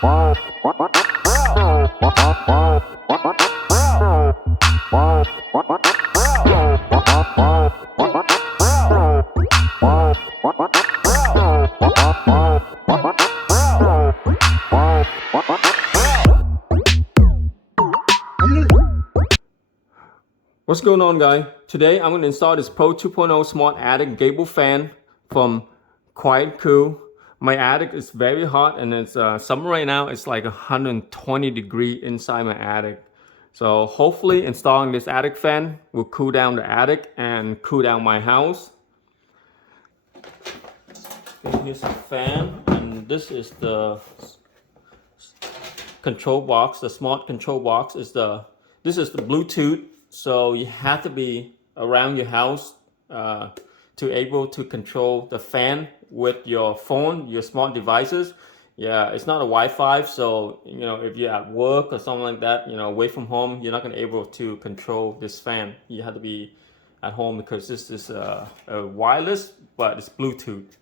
What's going on, guys? Today I'm going to install this Pro 2.0 smart attic gable fan from QuietCool. My attic is very hot and it's summer right now. It's like 120 degrees inside my attic. So hopefully installing this attic fan will cool down the attic and cool down my house. Okay, here's the fan, and this is the control box. The smart control box is this is the Bluetooth. So you have to be around your house to able to control the fan with your phone, your smart devices. Yeah, it's not a Wi-Fi, so you know if you're at work or something like that, you know, away from home, you're not gonna be able to control this fan. You have to be at home because this is a wireless, but it's Bluetooth.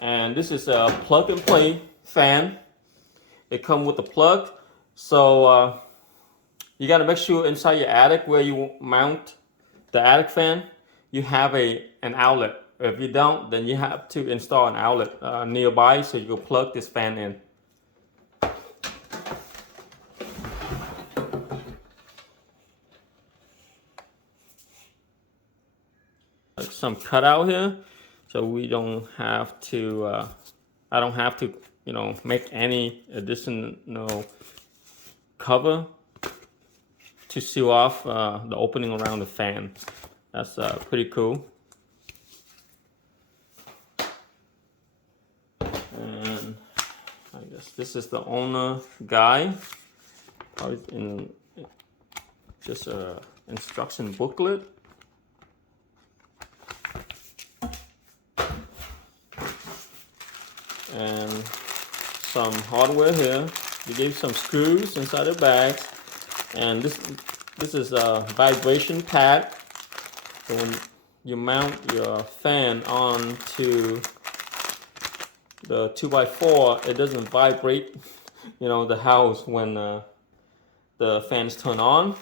And this is a plug and play fan. It comes with a plug, so you got to make sure inside your attic where you mount the attic fan, you have an outlet. If you don't, then you have to install an outlet nearby so you can plug this fan in. Like some cutout here, so we don't have to. I don't have to, you know, make any additional cover to seal off the opening around the fan. That's pretty cool. And I guess this is the owner guide. Probably in just a instruction booklet. And some hardware here. They gave some screws inside the bags. And this is a vibration pad. So when you mount your fan onto the 2x4, it doesn't vibrate, you know, the house when the fans turn on.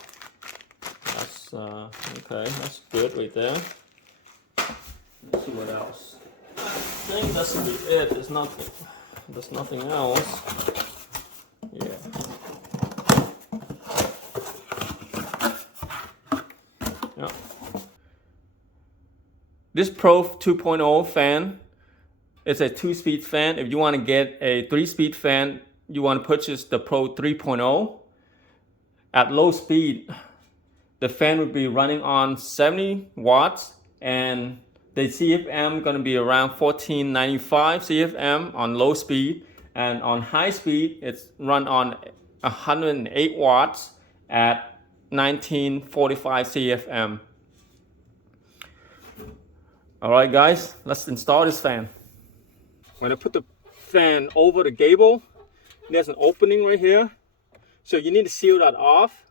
That's okay. That's good right there. Let's see what else. I think that's gonna be it. There's nothing else. Yeah. This Pro 2.0 fan, it's a 2-speed fan. If you want to get a 3-speed fan, you want to purchase the Pro 3.0. At low speed, the fan would be running on 70 watts, and the CFM going to be around 1495 CFM on low speed, and on high speed, it's run on 108 watts at 1945 CFM. All right, guys, let's install this fan. When I put the fan over the gable, there's an opening right here. So you need to seal that off.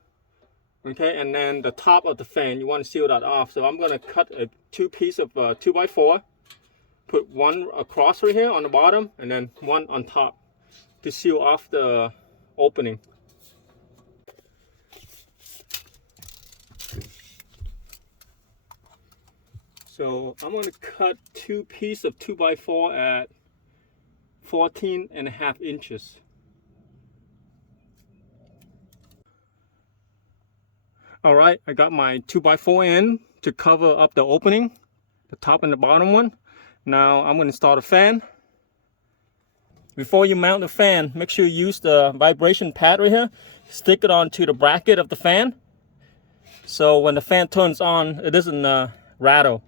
Okay, and then the top of the fan, you want to seal that off. So I'm going to cut a 2 piece of 2x4, put one across right here on the bottom, and then one on top to seal off the opening. So I'm going to cut 2 pieces of 2x4 at 14.5 inches. All right, I got my 2x4 in to cover up the opening, the top and the bottom one. Now I'm going to install the fan. Before you mount the fan, make sure you use the vibration pad right here. Stick it onto the bracket of the fan, so when the fan turns on, it doesn't rattle.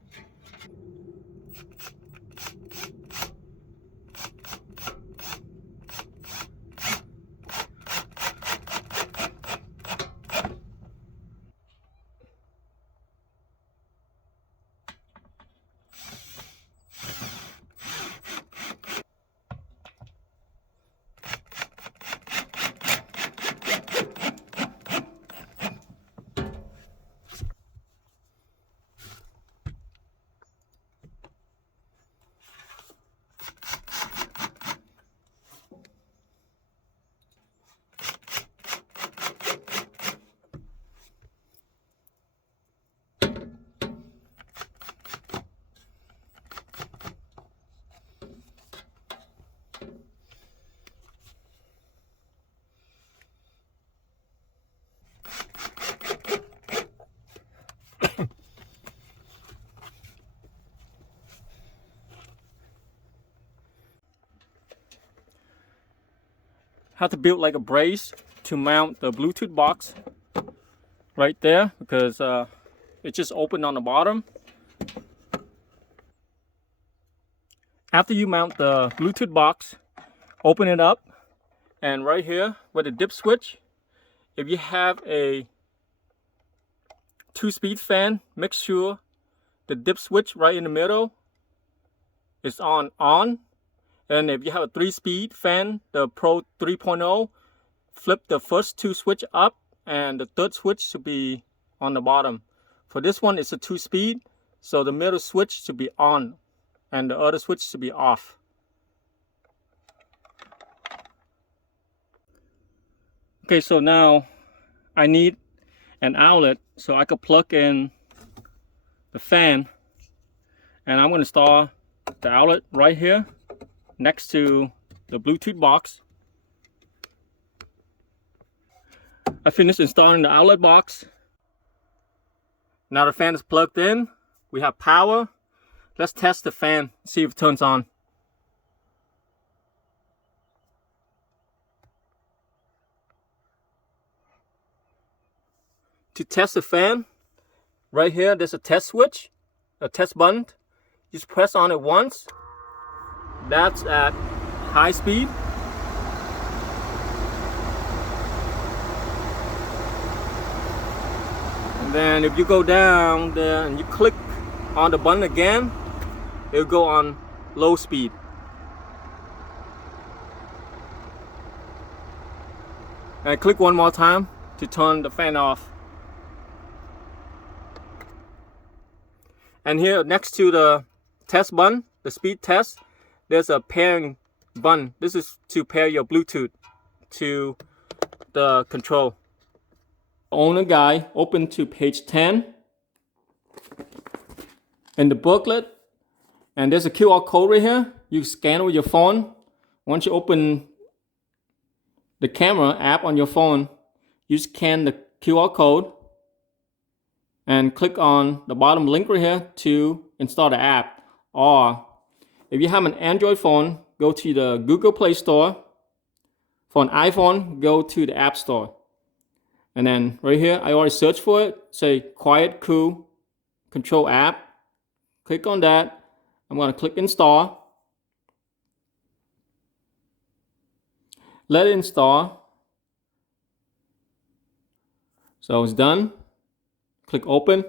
have to build like a brace to mount the Bluetooth box right there, because it just opened on the bottom. After you mount the Bluetooth box, open it up, and right here with the dip switch, if you have a 2-speed fan, make sure the dip switch right in the middle is on. And if you have a 3-speed fan, the Pro 3.0, flip the first 2 switch up and the third switch should be on the bottom. For this one, it's a 2-speed, so the middle switch should be on and the other switch should be off. Okay, so now I need an outlet so I could plug in the fan, and I'm going to install the outlet right here next to the Bluetooth box. I finished installing the outlet box. Now the fan is plugged in. We have power. Let's test the fan, see if it turns on. To test the fan, right here there's a test switch, a test button. Just press on it once. That's at high speed. And then if you go down there and you click on the button again, it'll go on low speed. And click one more time to turn the fan off. And here next to the test button, the speed test, there's a pairing button. This is to pair your Bluetooth to the control. Owner guide, open to page 10 in the booklet, and there's a QR code right here. You scan with your phone. Once you open the camera app on your phone, you scan the QR code and click on the bottom link right here to install the app. Or if you have an Android phone, go to the Google Play Store. For an iPhone, go to the App Store. And then right here, I already searched for it. Say QuietCool Control App. Click on that. I'm going to click install. Let it install. So it's done. Click open.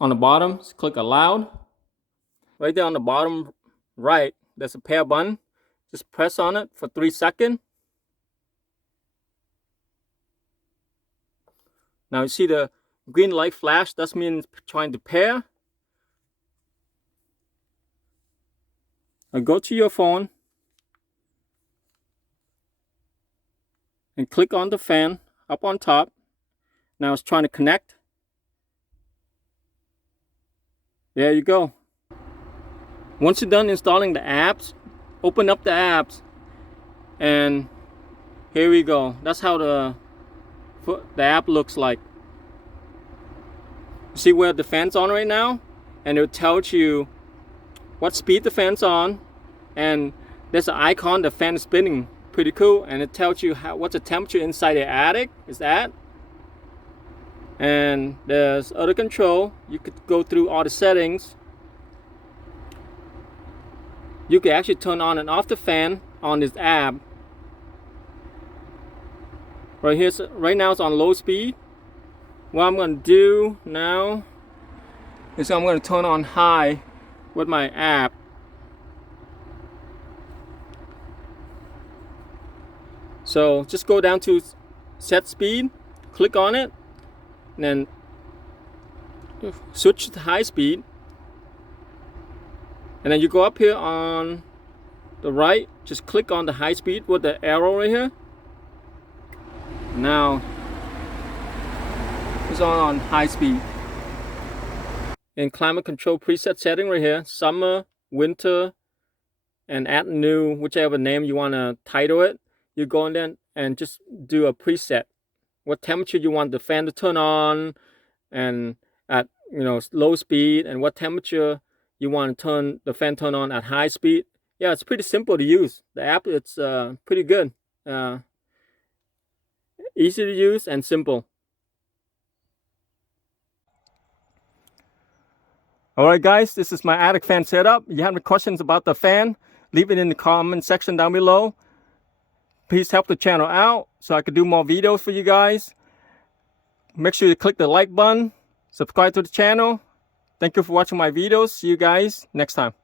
On the bottom, click allow. Right there on the bottom right, there's a pair button. Just press on it for 3 seconds. Now you see the green light flash. That means trying to pair. Now go to your phone and click on the fan up on top. Now it's trying to connect. There you go. Once you're done installing the apps, open up the apps, and here we go. That's how the app looks like. See where the fan's on right now, and it tells you what speed the fan's on, and there's an icon, the fan is spinning. Pretty cool. And it tells you what's the temperature inside the attic is at. And there's other control. You could go through all the settings. You can actually turn on and off the fan on this app. Right here, right now it's on low speed. What I'm going to do now is I'm going to turn on high with my app. So just go down to set speed, click on it, and then switch to high speed. And then you go up here on the right, just click on the high speed with the arrow right here. Now it's on high speed. In climate control preset setting right here, summer, winter, and add new, whichever name you want to title it. You go in there and just do a preset. What temperature you want the fan to turn on, and at low speed, and what temperature you want to turn the fan on at high speed. yeah, it's pretty simple to use. The app, it's pretty good. Easy to use and simple. Alright guys, this is my attic fan setup. If you have any questions about the fan, leave it in the comment section down below. Please help the channel out so I can do more videos for you guys. Make sure you click the like button, subscribe to the channel. Thank you for watching my videos. See you guys next time.